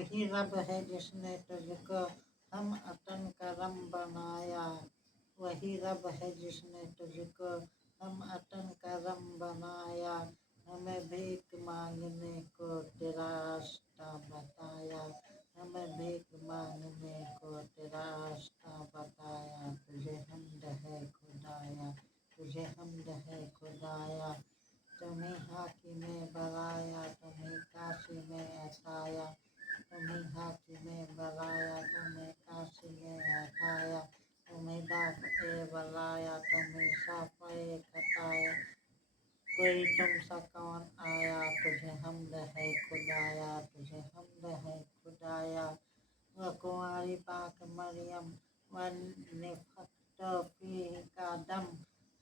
वही रब है जिसने तुझको हम अतन करम बनाया। वही रब है जिसने तुझको हम अतन करम बनाया। हमें भीख मांगने को तेरा रास्ता बताया। हमें भीख मांगने को तेरा रास्ता बताया। तुझे हम्द है खुदाया, तुझे हम्द है खुदाया। तुम्हें हाकिमे बनाया, तुम्हें काशी में हटाया। तुम्हें हाकिमे बनाया, तुम्हें काशी में हटाया। तुम्हें दाफ़े बनाया, तुम्हें साफ़े खटाया। कोई तुमसा कौन आया, तुझे हम्द है खुदाया, तुझे हम्द है खुदाया। व कुंवारी पाक मरियम व निफ़ख्त फ़ीह का दम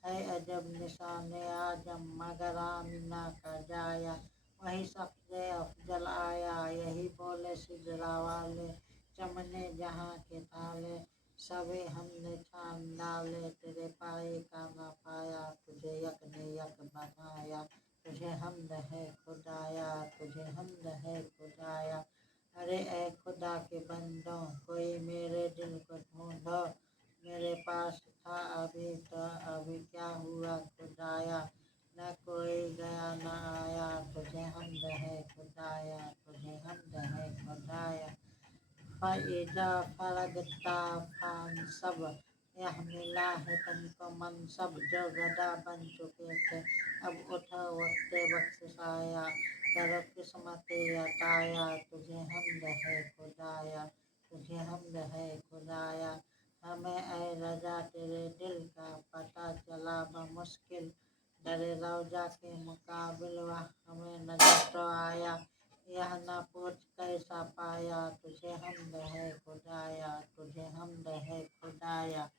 है अजब निशान आजम मगर आमिना का जाया। वही सफ़े अफ़जल आया, यही बोले सिजरा वाले। चमने जहाँ के थाले सबे हमने छान डाले। तेरे पाए का ना पाया, तुझे यक ने यक बनाया। तुझे हम्द है खुदाया, तुझे हम्द है खुदाया। अरे ए खुदा के बंदों, कोई मेरे दिल को ढूंढो। मेरे पास था अभी तो अभी क्या हुआ खुदाया। न कोई गया न आया, तुझे हम्द है खुदाया, तुझे हम्द है खुदाया। फ़इज़ा फ़रग़ता फ़ांसब, यह मिला है तुमको मनसब। जो गदा बन चुके थे अब उठो, वक़्ते बख्शिश आया। करो किस्मते अताया। तुझे हम्द है खुदाया, तुझे हम्द है खुदाया। हमें ऐ रज़ा तेरे दिल का पता चला बमुश्किल। दरे रौजा के मुकाबिल वह हमें नजर तो आया। यह न पूछ कैसा पाया, तुझे हम्द है खुदाया, तुझे हम्द है खुदाया।